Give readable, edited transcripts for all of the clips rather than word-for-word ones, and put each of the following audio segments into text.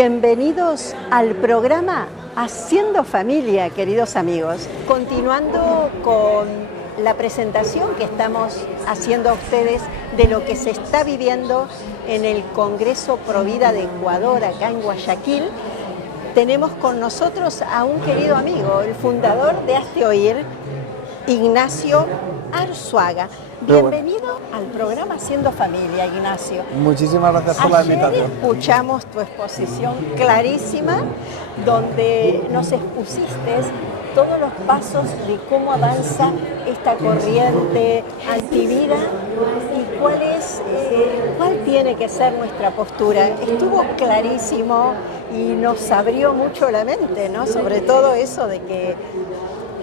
Bienvenidos al programa Haciendo Familia, queridos amigos. Continuando con la presentación que estamos haciendo a ustedes de lo que se está viviendo en el Congreso Provida de Ecuador, acá en Guayaquil, tenemos con nosotros a un querido amigo, el fundador de Hazte Oír, Ignacio Arzuaga. Bienvenido al programa Haciendo Familia, Ignacio. Muchísimas gracias por la invitación. Ayer escuchamos tu exposición clarísima, donde nos expusiste todos los pasos de cómo avanza esta corriente antivida y cuál tiene que ser nuestra postura. Estuvo clarísimo y nos abrió mucho la mente, ¿no? Sobre todo eso de que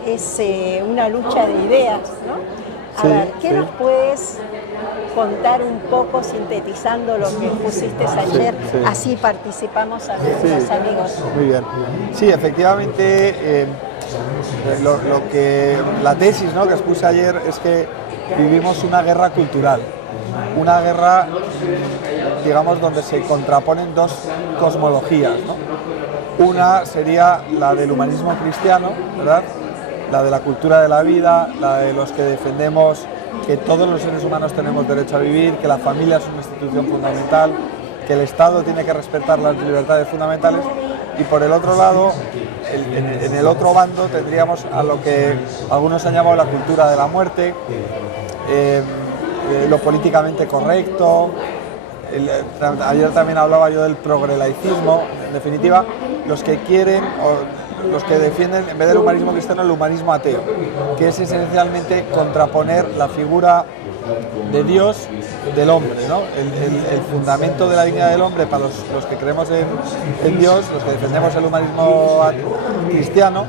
es una lucha de ideas, ¿no? A ver, ¿qué nos puedes contar un poco sintetizando lo que pusiste ayer? Así participamos a nuestros amigos. Muy bien. Sí, efectivamente, la tesis, ¿no?, que expuse ayer es que vivimos una guerra cultural, una guerra, digamos, donde se contraponen dos cosmologías, ¿no? Una sería la del humanismo cristiano, ¿verdad?, la de la cultura de la vida, la de los que defendemos que todos los seres humanos tenemos derecho a vivir, que la familia es una institución fundamental, que el Estado tiene que respetar las libertades fundamentales, y por el otro lado, en el otro bando tendríamos a lo que algunos han llamado la cultura de la muerte, lo políticamente correcto. Ayer también hablaba yo del progrelaicismo. En definitiva, los que quieren los que defienden, en vez del humanismo cristiano, el humanismo ateo, que es esencialmente contraponer la figura de Dios del hombre, ¿no? El fundamento de la dignidad del hombre para los que creemos en Dios, los que defendemos el humanismo cristiano,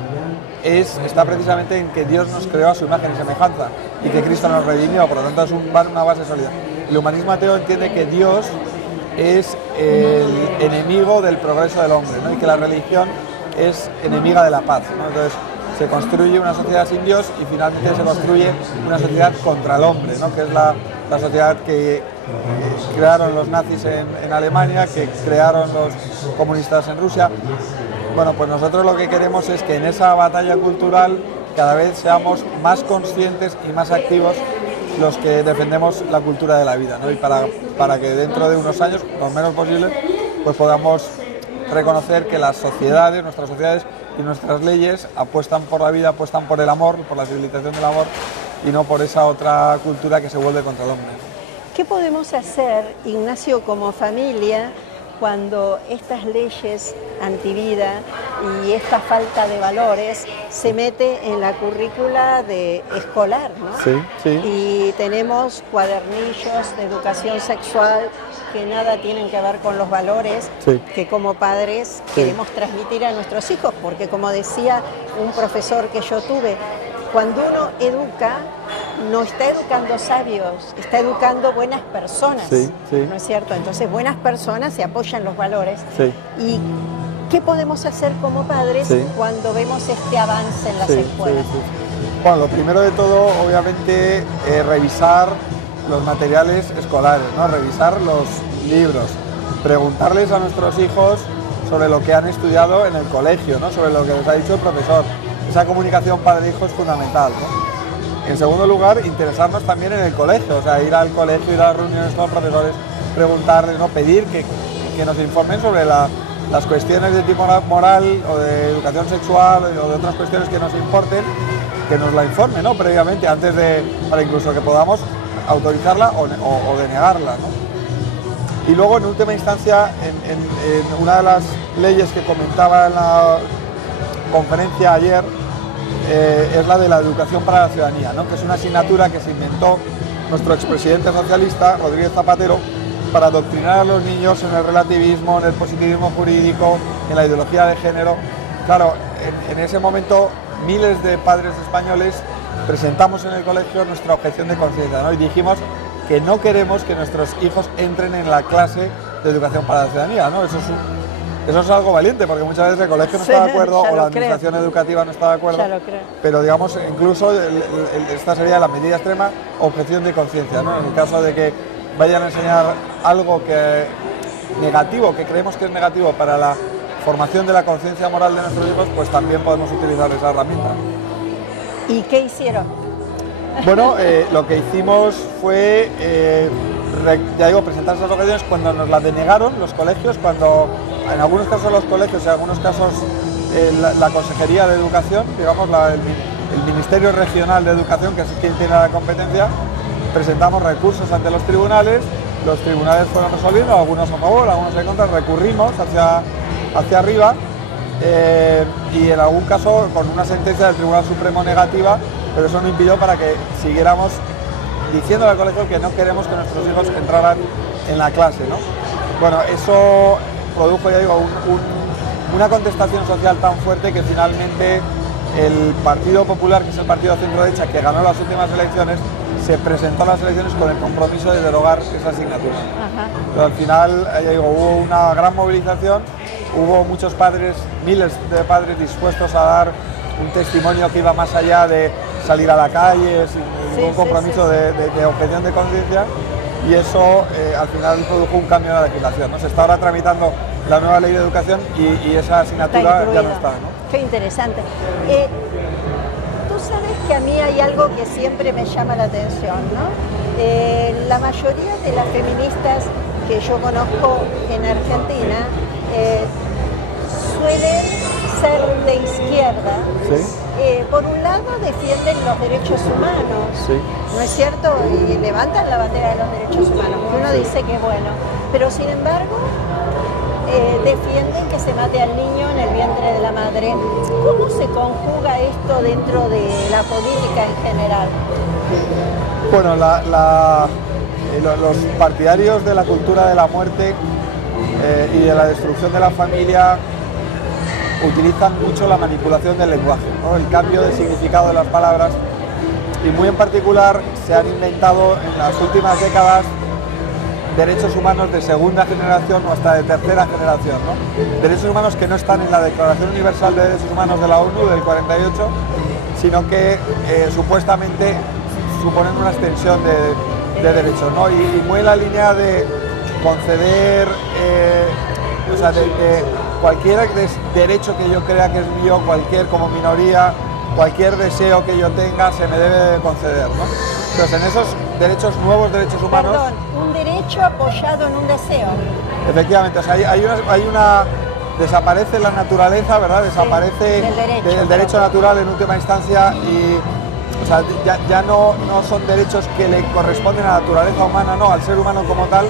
está precisamente en que Dios nos creó a su imagen y semejanza y que Cristo nos redimió, por lo tanto es una base sólida. El humanismo ateo entiende que Dios es el enemigo del progreso del hombre, ¿no?, y que la religión es enemiga de la paz, ¿no? Entonces se construye una sociedad sin Dios y finalmente se construye una sociedad contra el hombre, ¿no?, que es la sociedad que crearon los nazis en Alemania, que crearon los comunistas en Rusia. Bueno, pues nosotros lo que queremos es que en esa batalla cultural cada vez seamos más conscientes y más activos los que defendemos la cultura de la vida, ¿no? Y para que dentro de unos años, lo menos posible, pues podamos reconocer que las sociedades, nuestras sociedades y nuestras leyes apuestan por la vida, apuestan por el amor, por la civilización del amor, y no por esa otra cultura que se vuelve contra el hombre. ¿Qué podemos hacer, Ignacio, como familia, cuando estas leyes antivida y esta falta de valores se mete en la currícula escolar, ¿no? Sí, sí. Y tenemos cuadernillos de educación sexual que nada tienen que ver con los valores que como padres queremos transmitir a nuestros hijos, porque como decía un profesor que yo tuve, cuando uno educa, no está educando sabios, está educando buenas personas, ¿no es cierto? Entonces buenas personas se apoyan los valores. ¿Y qué podemos hacer como padres cuando vemos este avance en las escuelas? Bueno, lo primero de todo, obviamente, revisar los materiales escolares, ¿no? Revisar los libros, preguntarles a nuestros hijos sobre lo que han estudiado en el colegio, ¿no?, sobre lo que les ha dicho el profesor. Esa comunicación padre-hijo es fundamental, ¿no? En segundo lugar, interesarnos también en el colegio, o sea, ir al colegio, ir a las reuniones con los profesores, preguntarles, ¿no?, pedir que nos informen sobre las cuestiones de tipo moral o de educación sexual o de otras cuestiones que nos importen, que nos la informen, ¿no?, previamente, antes para incluso que podamos autorizarla o denegarla, ¿no? Y luego, en última instancia, en una de las leyes que comentaba en la conferencia ayer, es la de la educación para la ciudadanía, ¿no?, que es una asignatura que se inventó nuestro expresidente socialista, Rodríguez Zapatero, para adoctrinar a los niños en el relativismo, en el positivismo jurídico, en la ideología de género. Claro, en ese momento miles de padres españoles presentamos en el colegio nuestra objeción de conciencia, ¿no?, y dijimos que no queremos que nuestros hijos entren en la clase de educación para la ciudadanía, ¿no? Eso es algo valiente, porque muchas veces el colegio no está de acuerdo o la administración educativa no está de acuerdo, pero digamos, incluso esta sería la medida extrema, objeción de conciencia, ¿no? En el caso de que vayan a enseñar algo que negativo, que creemos que es negativo para la formación de la conciencia moral de nuestros hijos, pues también podemos utilizar esa herramienta. ¿Y qué hicieron? Bueno, lo que hicimos fue, ya digo, presentar esas objeciones cuando nos las denegaron los colegios, cuando en algunos casos los colegios y en algunos casos la Consejería de Educación, digamos, el Ministerio Regional de Educación, que es quien tiene la competencia, presentamos recursos ante los tribunales fueron resolviendo, algunos a favor, algunos en contra, recurrimos hacia arriba y en algún caso con una sentencia del Tribunal Supremo negativa, pero eso no impidió para que siguiéramos diciendo al colegio que no queremos que nuestros hijos entraran en la clase, ¿no? Bueno, eso produjo, ya digo, una contestación social tan fuerte que finalmente el Partido Popular, que es el partido centro-derecha que ganó las últimas elecciones, se presentó a las elecciones con el compromiso de derogar esa asignatura. Pero al final, ya digo, hubo una gran movilización, hubo muchos padres, miles de padres dispuestos a dar un testimonio que iba más allá de salir a la calle, sin ningún compromiso de objeción de conciencia, y eso al final produjo un cambio en la legislación, ¿no? Se está ahora tramitando la nueva ley de educación y esa asignatura ya no está, ¿no? Qué interesante. Tú sabes que a mí hay algo que siempre me llama la atención, ¿no? La mayoría de las feministas que yo conozco en Argentina suelen ser de izquierda. ¿Sí? Por un lado defienden los derechos humanos, Sí. ¿no es cierto? Y levantan la bandera de los derechos humanos, que uno dice que es bueno, pero sin embargo defienden que se mate al niño en el vientre de la madre. ¿Cómo se conjuga esto dentro de la política en general? Bueno, los partidarios de la cultura de la muerte y de la destrucción de la familia utilizan mucho la manipulación del lenguaje, ¿no? El cambio de significado de las palabras, y muy en particular se han inventado en las últimas décadas derechos humanos de segunda generación o hasta de tercera generación, ¿no? Derechos humanos que no están en la Declaración Universal de Derechos Humanos de la ONU del 48, sino que supuestamente suponen una extensión de derechos, ¿no? Y muy en la línea de conceder, o sea, de cualquier derecho que yo crea que es mío, como minoría, cualquier deseo que yo tenga se me debe de conceder, ¿no? Entonces, en esos nuevos derechos humanos... Perdón, un derecho apoyado en un deseo. Efectivamente, o sea, desaparece la naturaleza, ¿verdad? Desaparece el derecho natural en última instancia y... O sea, ya no son derechos que le corresponden a la naturaleza humana, no, al ser humano como tal,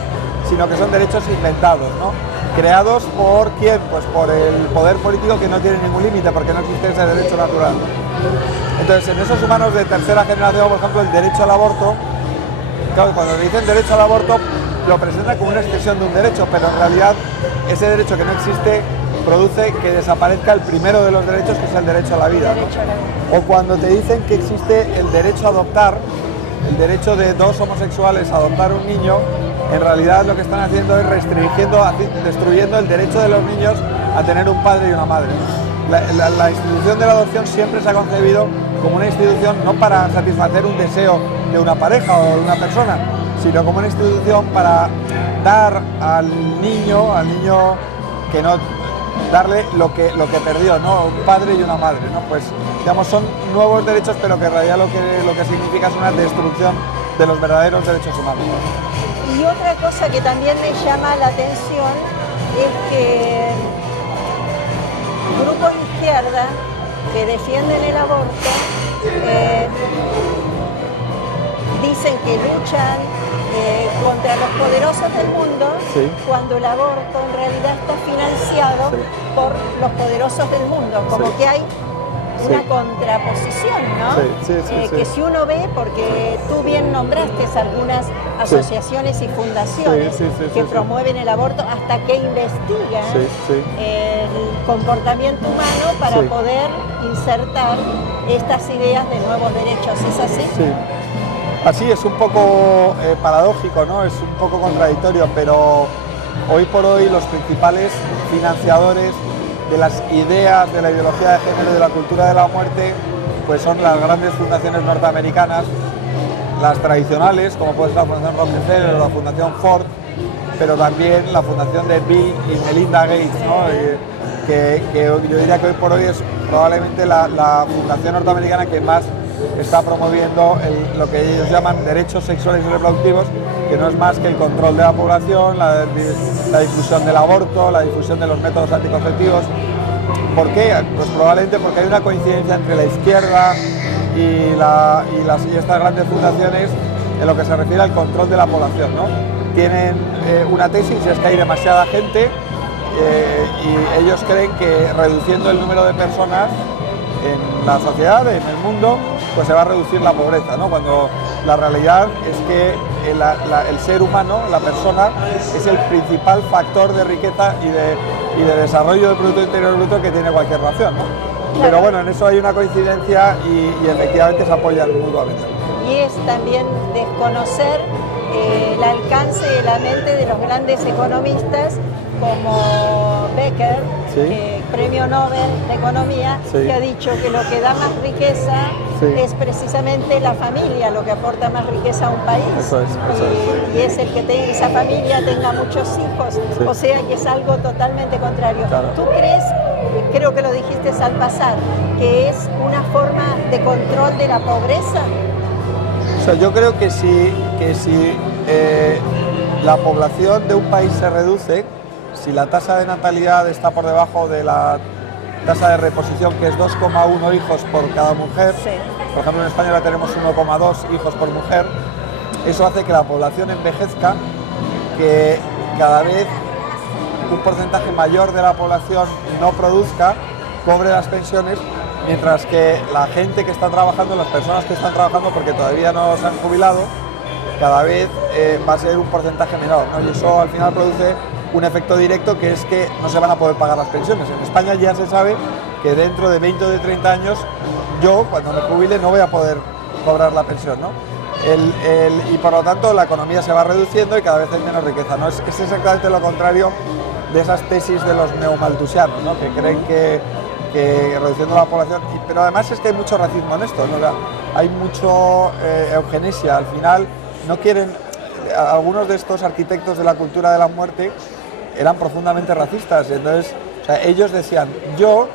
sino que son derechos inventados, ¿no? Creados por ¿quién? Pues por el poder político, que no tiene ningún límite porque no existe ese derecho natural, ¿no? Entonces, en esos humanos de tercera generación, por ejemplo, el derecho al aborto, claro, cuando dicen derecho al aborto lo presentan como una extensión de un derecho, pero en realidad ese derecho que no existe produce que desaparezca el primero de los derechos, que es el derecho a la vida, ¿no? O cuando te dicen que existe el derecho a adoptar, el derecho de dos homosexuales a adoptar un niño, en realidad lo que están haciendo es destruyendo el derecho de los niños a tener un padre y una madre. La institución de la adopción siempre se ha concebido como una institución no para satisfacer un deseo de una pareja o de una persona, sino como una institución para dar al niño que no darle lo que perdió, ¿no? Un padre y una madre, ¿no? Pues digamos, son nuevos derechos, pero que en realidad lo que significa es una destrucción de los verdaderos derechos humanos. Y otra cosa que también me llama la atención es que grupos de izquierda que defienden el aborto dicen que luchan contra los poderosos del mundo, sí, cuando el aborto en realidad está financiado, sí, por los poderosos del mundo, como sí, que hay una contraposición, ¿no? Que si uno ve, porque tú bien nombraste algunas asociaciones y fundaciones que promueven el aborto, hasta que investigan el comportamiento humano para poder insertar estas ideas de nuevos derechos, ¿es así? Sí. Así es un poco paradójico, ¿no? Es un poco contradictorio, pero hoy por hoy los principales financiadores de las ideas, de la ideología de género y de la cultura de la muerte, pues son las grandes fundaciones norteamericanas, las tradicionales, como puede ser la Fundación Rockefeller o la Fundación Ford, pero también la fundación de Bill y Melinda Gates, ¿no? Que yo diría que hoy por hoy es probablemente la fundación norteamericana que más está promoviendo lo que ellos llaman derechos sexuales y reproductivos, que no es más que el control de la población, la difusión del aborto, la difusión de los métodos anticonceptivos. ¿Por qué? Pues probablemente porque hay una coincidencia entre la izquierda y estas grandes fundaciones en lo que se refiere al control de la población, ¿no? Tienen una tesis, y es que hay demasiada gente y ellos creen que reduciendo el número de personas en la sociedad, en el mundo, pues se va a reducir la pobreza, ¿no? Cuando la realidad es que el ser humano, la persona, es el principal factor de riqueza y de desarrollo del Producto Interior Bruto que tiene cualquier nación, ¿no? Claro. Pero bueno, en eso hay una coincidencia y efectivamente se apoyan mutuamente. Y es también desconocer el alcance de la mente de los grandes economistas como Becker, sí, premio Nobel de Economía, sí, que ha dicho que lo que da más riqueza, sí, es precisamente la familia, lo que aporta más riqueza a un país. Eso es. Y es el que esa familia tenga muchos hijos, sí, o sea que es algo totalmente contrario. Claro. ¿Tú crees, creo que lo dijiste al pasar, que es una forma de control de la pobreza? O sea, yo creo que si la población de un país se reduce, si la tasa de natalidad está por debajo de la tasa de reposición, que es 2,1 hijos por cada mujer, sí, por ejemplo en España ahora tenemos 1,2 hijos por mujer, eso hace que la población envejezca, que cada vez un porcentaje mayor de la población no produzca, cobre las pensiones, mientras que la gente que está trabajando, las personas que están trabajando porque todavía no se han jubilado, cada vez va a ser un porcentaje menor, ¿no? Y eso al final produce un efecto directo, que es que no se van a poder pagar las pensiones. En España ya se sabe que dentro de 20 o de 30 años yo, cuando me jubile, no voy a poder cobrar la pensión, ¿no? Y por lo tanto la economía se va reduciendo y cada vez hay menos riqueza, ¿no? Es exactamente lo contrario de esas tesis de los neomalthusianos, ¿no? Que creen que reduciendo la población, pero además es que hay mucho racismo en esto, ¿no? O sea, hay mucho eugenesia, al final no quieren, algunos de estos arquitectos de la cultura de la muerte eran profundamente racistas, entonces, o sea, ellos decían, yo,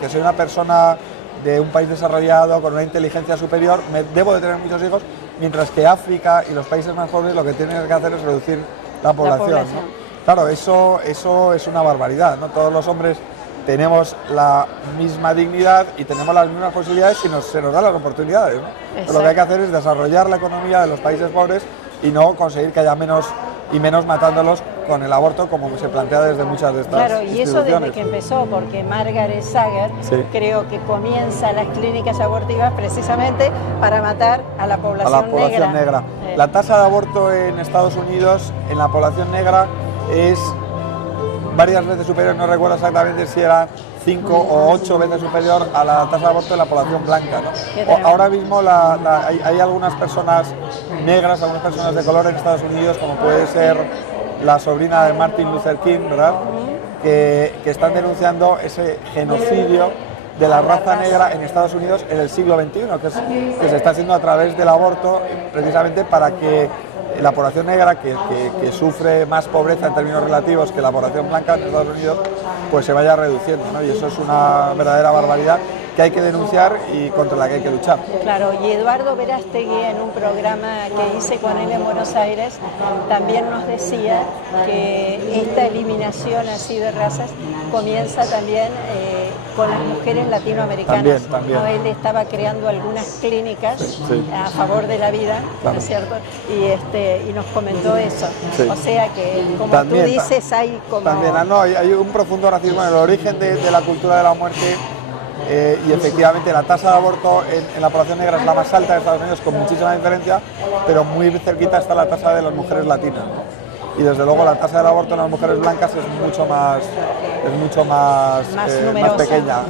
que soy una persona de un país desarrollado, con una inteligencia superior, debo de tener muchos hijos, mientras que África y los países más pobres lo que tienen que hacer es reducir la población, ¿no? Claro, eso es una barbaridad, ¿no? Todos los hombres tenemos la misma dignidad y tenemos las mismas posibilidades si se nos dan las oportunidades, ¿no? Pero lo que hay que hacer es desarrollar la economía de los países pobres y no conseguir que haya menos matándolos con el aborto, como se plantea desde muchas de estas Claro, y eso desde que empezó, porque Margaret Sanger, sí, creo que comienza las clínicas abortivas precisamente para matar a la población negra. La tasa de aborto en Estados Unidos, en la población negra, es varias veces superior, no recuerdo exactamente si era 5 o 8 veces superior a la tasa de aborto de la población blanca, ¿no? Ahora mismo hay algunas personas negras, algunas personas de color en Estados Unidos, como puede ser la sobrina de Martin Luther King, ¿verdad? Que están denunciando ese genocidio de la raza negra en Estados Unidos en el siglo XXI, que se está haciendo a través del aborto, precisamente para que la población negra, que sufre más pobreza en términos relativos que la población blanca en Estados Unidos, pues se vaya reduciendo, ¿no? Y eso es una verdadera barbaridad que hay que denunciar y contra la que hay que luchar. Claro, y Eduardo Verástegui, en un programa que hice con él en Buenos Aires, también nos decía que esta eliminación así de razas comienza también con las mujeres latinoamericanas. También. ¿No? Él estaba creando algunas clínicas, sí, a favor de la vida, claro, ¿no es cierto? Y nos comentó eso. Sí. O sea que, como también, tú dices, hay como... También, hay un profundo racismo en el origen de la cultura de la muerte. Y efectivamente la tasa de aborto en la población negra es la más alta de Estados Unidos, con muchísima diferencia, pero muy cerquita está la tasa de las mujeres latinas, ¿no? Y desde luego la tasa del aborto en las mujeres blancas es mucho más pequeña.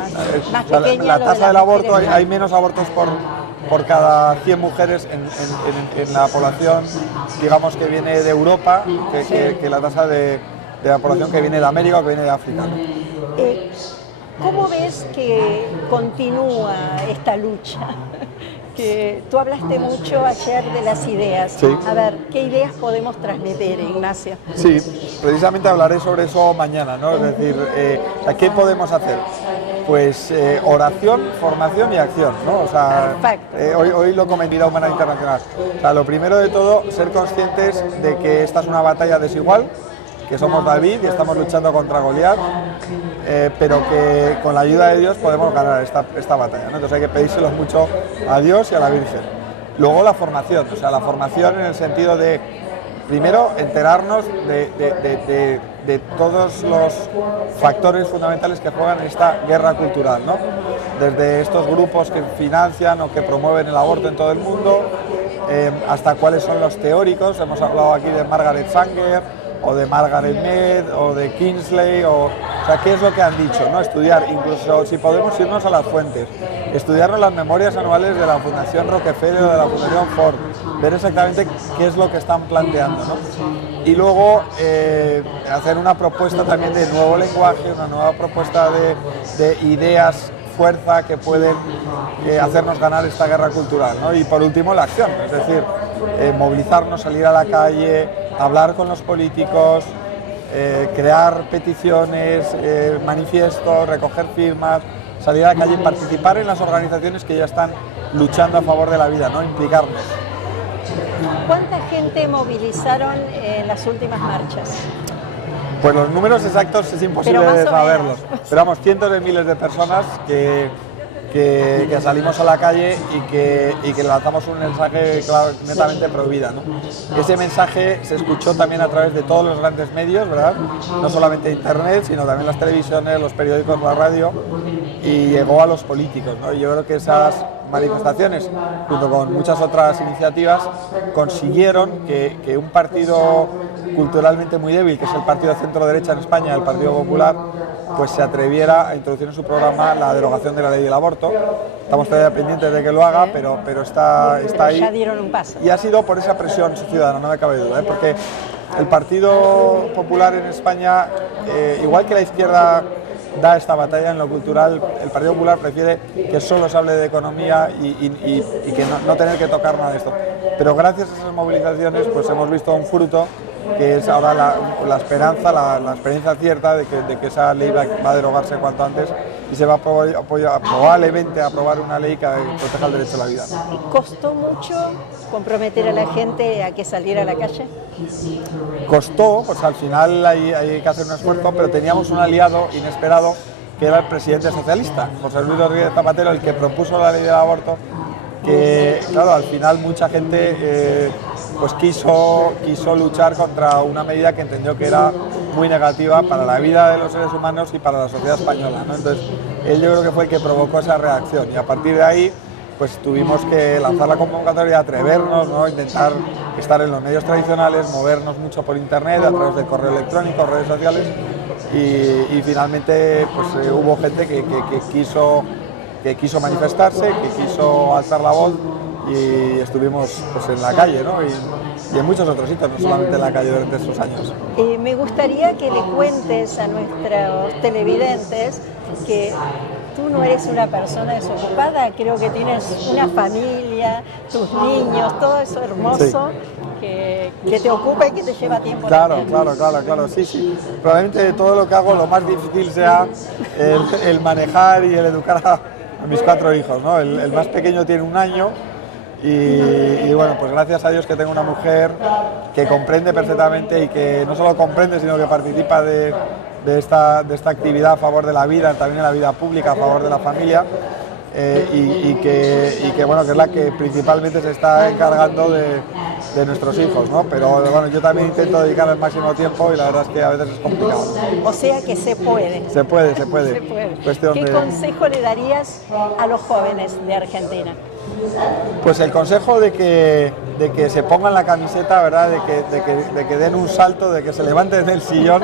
Más pequeña la tasa del aborto, hay menos abortos por cada 100 mujeres en la población, digamos, que viene de Europa, que la tasa de la población que viene de América o que viene de África, ¿no? ¿Cómo ves que continúa esta lucha? que tú hablaste mucho ayer de las ideas. Sí. A ver, ¿qué ideas podemos transmitir, Ignacio? Sí, precisamente hablaré sobre eso mañana, ¿no? Es decir, ¿qué podemos hacer? Pues oración, formación y acción, ¿no? O sea, hoy lo comenté en Humanidad Internacional. O sea, lo primero de todo, ser conscientes de que esta es una batalla desigual, que somos David y estamos luchando contra Goliat, pero que con la ayuda de Dios podemos ganar esta batalla, ¿no? Entonces hay que pedírselo mucho a Dios y a la Virgen. Luego la formación, o sea, la formación en el sentido de, primero, enterarnos de todos los factores fundamentales que juegan en esta guerra cultural, ¿no? Desde estos grupos que financian o que promueven el aborto en todo el mundo, hasta cuáles son los teóricos. Hemos hablado aquí de Margaret Sanger, o de Margaret Mead, o de Kingsley, o sea, qué es lo que han dicho, ¿no? Estudiar, incluso si podemos irnos a las fuentes, estudiarnos las memorias anuales de la Fundación Rockefeller o de la Fundación Ford, ver exactamente qué es lo que están planteando, ¿no? Y luego hacer una propuesta también de nuevo lenguaje, una nueva propuesta de ideas, fuerza que pueden hacernos ganar esta guerra cultural, ¿no? Y por último la acción, es decir, movilizarnos, salir a la calle, hablar con los políticos, crear peticiones, manifiestos, recoger firmas, salir a la calle, participar en las organizaciones que ya están luchando a favor de la vida, ¿no? Implicarnos. ¿Cuánta gente movilizaron en las últimas marchas? Pues los números exactos es imposible de saberlos, pero vamos, cientos de miles de personas que salimos a la calle y que lanzamos un mensaje, claro, netamente pro vida, ¿no? Ese mensaje se escuchó también a través de todos los grandes medios, ¿verdad? No solamente internet, sino también las televisiones, los periódicos, la radio, y llegó a los políticos, ¿no? Y yo creo que esas manifestaciones, junto con muchas otras iniciativas, consiguieron que un partido culturalmente muy débil, que es el partido centro-derecha en España, el Partido Popular, pues se atreviera a introducir en su programa la derogación de la ley del aborto. Estamos todavía pendientes de que lo haga, pero está ahí. Ya dieron un paso. Y ha sido por esa presión ciudadana, no me cabe duda, porque el Partido Popular en España, igual que la izquierda da esta batalla en lo cultural, el Partido Popular prefiere que solo se hable de economía y que no tener que tocar nada de esto. Pero gracias a esas movilizaciones pues hemos visto un fruto que es ahora la esperanza, la experiencia cierta de que esa ley va a derogarse cuanto antes y se va a probablemente a aprobar una ley que proteja el derecho a la vida. ¿Costó mucho comprometer a la gente a que saliera a la calle? Costó, pues al final hay que hacer un esfuerzo, pero teníamos un aliado inesperado que era el presidente socialista, José Luis Rodríguez Zapatero, el que propuso la ley del aborto, que claro, al final mucha gente pues quiso luchar contra una medida que entendió que era muy negativa para la vida de los seres humanos y para la sociedad española, ¿no? Entonces él yo creo que fue el que provocó esa reacción y a partir de ahí pues tuvimos que lanzar la convocatoria, atrevernos, ¿no? Intentar estar en los medios tradicionales, movernos mucho por internet, a través del correo electrónico, redes sociales y finalmente pues hubo gente que quiso manifestarse, que quiso alzar la voz y estuvimos pues en la calle, ¿no? y en muchos otros sitios, no solamente en la calle durante estos años. Me gustaría que le cuentes a nuestros televidentes que tú no eres una persona desocupada, creo que tienes una familia, tus niños, todo eso hermoso. Sí. Que te ocupa y que te lleva tiempo. Claro, sí. Probablemente de todo lo que hago lo más difícil sea el manejar y el educar a mis 4 hijos, ¿no? El más pequeño tiene 1 año y bueno, pues gracias a Dios que tengo una mujer que comprende perfectamente y que no solo comprende, sino que participa de esta actividad a favor de la vida, también en la vida pública, a favor de la familia. Y que bueno, que es la que principalmente se está encargando de nuestros hijos, ¿no? Pero bueno, yo también intento dedicar el máximo tiempo y la verdad es que a veces es complicado. O sea que se puede. Se puede. ¿Qué consejo le darías a los jóvenes de Argentina? Pues el consejo de que se pongan la camiseta, ¿verdad? De que den un salto, de que se levanten del sillón.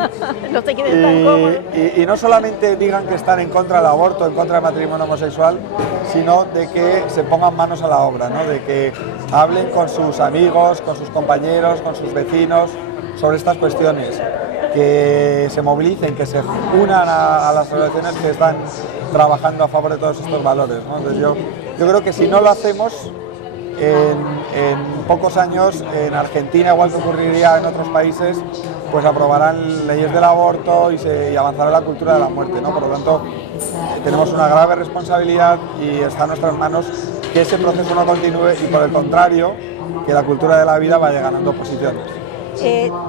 No se queden tan cómodos. Y no solamente digan que están en contra del aborto, en contra del matrimonio homosexual, sino de que se pongan manos a la obra, ¿no? De que hablen con sus amigos, con sus compañeros, con sus vecinos sobre estas cuestiones, que se movilicen, que se unan a las organizaciones que están trabajando a favor de todos estos valores, ¿no? Entonces yo creo que si no lo hacemos, en pocos años en Argentina, igual que ocurriría en otros países, pues aprobarán leyes del aborto y avanzará la cultura de la muerte, ¿no? Por lo tanto, tenemos una grave responsabilidad y está en nuestras manos que ese proceso no continúe y, por el contrario, que la cultura de la vida vaya ganando posiciones.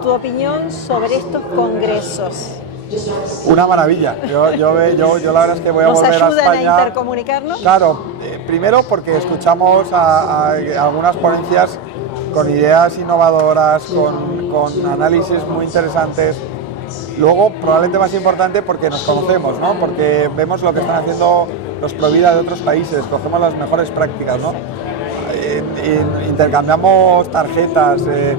¿Tu opinión sobre estos congresos? Una maravilla. Yo la verdad es que voy a volver a España. ¿Nos ayudan a intercomunicarnos? Claro, primero porque escuchamos a algunas ponencias con ideas innovadoras, con análisis muy interesantes. Luego, probablemente más importante, porque nos conocemos, ¿no? Porque vemos lo que están haciendo los Provida de otros países, cogemos las mejores prácticas, ¿no? Intercambiamos tarjetas. De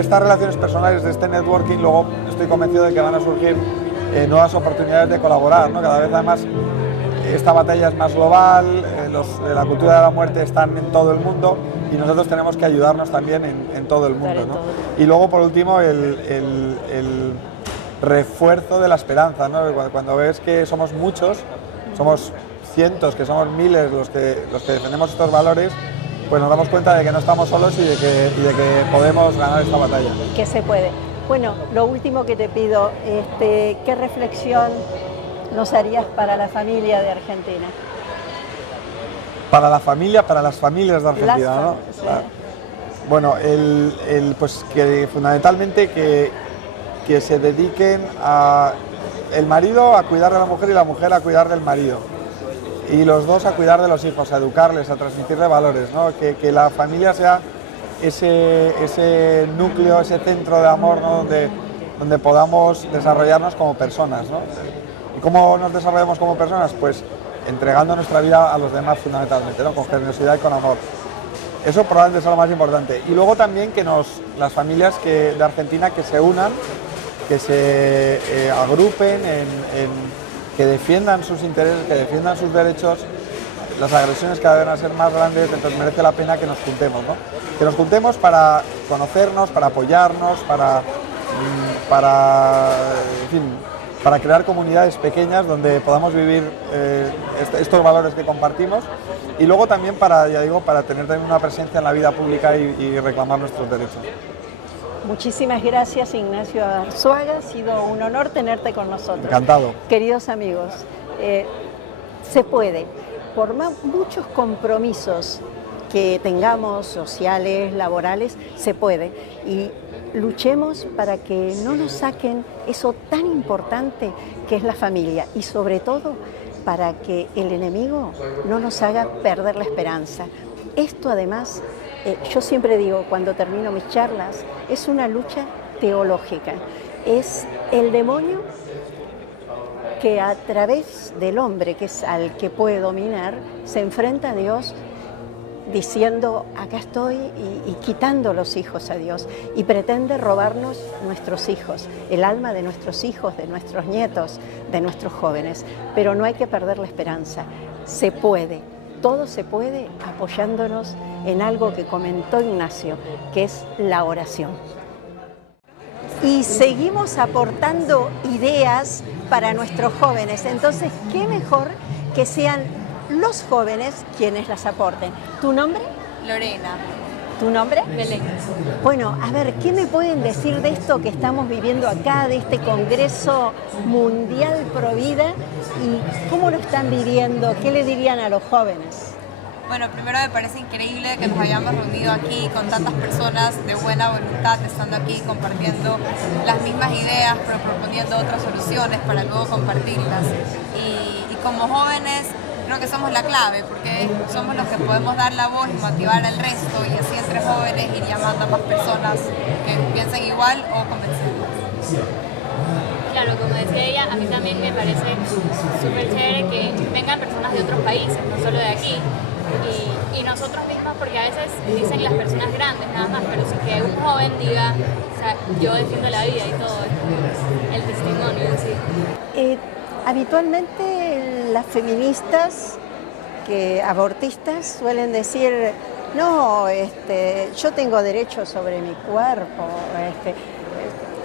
estas relaciones personales, de este networking, luego estoy convencido de que van a surgir nuevas oportunidades de colaborar, ¿no? Cada vez además esta batalla es más global, la cultura de la muerte está en todo el mundo y nosotros tenemos que ayudarnos también en todo el mundo, ¿no? Y luego, por último, el refuerzo de la esperanza, ¿no? Cuando ves que somos muchos, somos cientos, que somos miles los que defendemos estos valores, pues nos damos cuenta de que no estamos solos y de que podemos ganar esta batalla. Que se puede. Bueno, lo último que te pido, ¿qué reflexión nos harías para la familia de Argentina? Para la familia, para las familias de Argentina, ¿no? Sí. Bueno, pues que fundamentalmente que se dediquen el marido a cuidar de la mujer y la mujer a cuidar del marido. Y los dos a cuidar de los hijos, a educarles, a transmitirles valores, ¿no? Que la familia sea ese núcleo, ese centro de amor, ¿no? donde podamos desarrollarnos como personas, ¿no? ¿Y cómo nos desarrollamos como personas? Pues entregando nuestra vida a los demás fundamentalmente, ¿no? Con generosidad y con amor. Eso probablemente es lo más importante. Y luego también que las familias de Argentina que se unan, que se agrupen que defiendan sus intereses, que defiendan sus derechos. Las agresiones cada vez van a ser más grandes, entonces merece la pena que nos juntemos, ¿no? Que nos juntemos para conocernos, para apoyarnos, para crear comunidades pequeñas donde podamos vivir estos valores que compartimos y luego también para tener también una presencia en la vida pública y reclamar nuestros derechos. Muchísimas gracias, Ignacio Arzuaga, ha sido un honor tenerte con nosotros. Encantado. Queridos amigos, se puede, por muchos compromisos que tengamos, sociales, laborales, se puede. Y luchemos para que no nos saquen eso tan importante que es la familia y sobre todo para que el enemigo no nos haga perder la esperanza. Esto además, yo siempre digo cuando termino mis charlas, es una lucha teológica. Es el demonio que a través del hombre, que es al que puede dominar, se enfrenta a Dios diciendo, acá estoy, y quitando los hijos a Dios, y pretende robarnos nuestros hijos, el alma de nuestros hijos, de nuestros nietos, de nuestros jóvenes. Pero no hay que perder la esperanza, se puede, todo se puede apoyándonos en algo que comentó Ignacio, que es la oración. Y seguimos aportando ideas para nuestros jóvenes, entonces, ¿qué mejor que sean los jóvenes quienes las aporten? ¿Tu nombre? Lorena. ¿Tu nombre? Belén. Bueno, a ver, ¿qué me pueden decir de esto que estamos viviendo acá, de este Congreso Mundial Provida? ¿Y cómo lo están viviendo? ¿Qué le dirían a los jóvenes? Bueno, primero me parece increíble que nos hayamos reunido aquí con tantas personas de buena voluntad, estando aquí compartiendo las mismas ideas, pero proponiendo otras soluciones para luego compartirlas. Y como jóvenes, creo que somos la clave, porque somos los que podemos dar la voz y motivar al resto, y así entre jóvenes ir llamando a más personas que piensen igual o convencerlas. Claro, como decía ella, a mí también me parece súper chévere que vengan personas de otros países, no solo de aquí, y nosotros mismos, porque a veces dicen las personas grandes nada más, pero si que un joven diga, o sea, yo defiendo la vida y todo, el testimonio en sí. Habitualmente las feministas, abortistas, suelen decir, no, yo tengo derecho sobre mi cuerpo,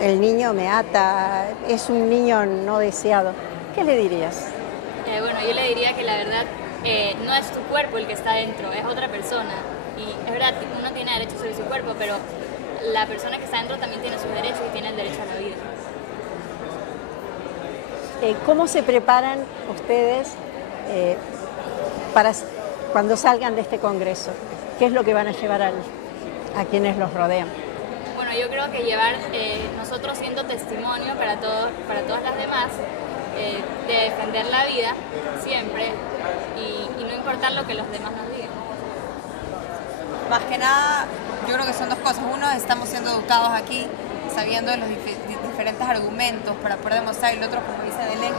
el niño me ata, es un niño no deseado. ¿qué le dirías? Bueno, yo le diría que la verdad no es tu cuerpo el que está dentro, es otra persona. Y es verdad, uno tiene derecho sobre su cuerpo, pero la persona que está dentro también tiene sus derechos y tiene el derecho a la vida. ¿Cómo se preparan ustedes para cuando salgan de este congreso? ¿Qué es lo que van a llevar a quienes los rodean? Bueno, yo creo que llevar nosotros siendo testimonio para todas las demás, de defender la vida siempre y no importar lo que los demás nos digan. Más que nada, yo creo que son dos cosas. Uno, estamos siendo educados aquí, sabiendo de los diferentes argumentos para poder demostrar, y el otro, como dice Belén,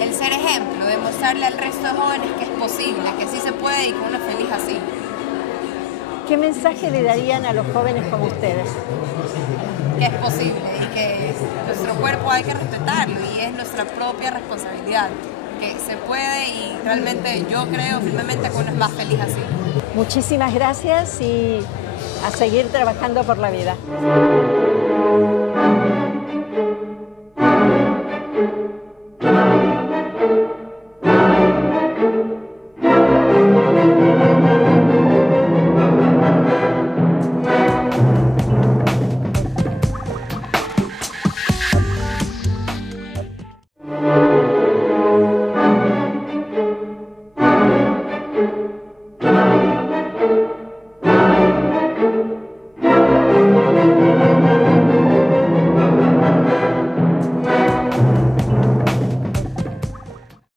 el ser ejemplo, demostrarle al resto de jóvenes que es posible, que sí se puede y que uno es feliz así. ¿Qué mensaje le darían a los jóvenes como ustedes? Que es posible y que nuestro cuerpo hay que respetarlo y es nuestra propia responsabilidad, que se puede y realmente yo creo firmemente que uno es más feliz así. Muchísimas gracias y a seguir trabajando por la vida.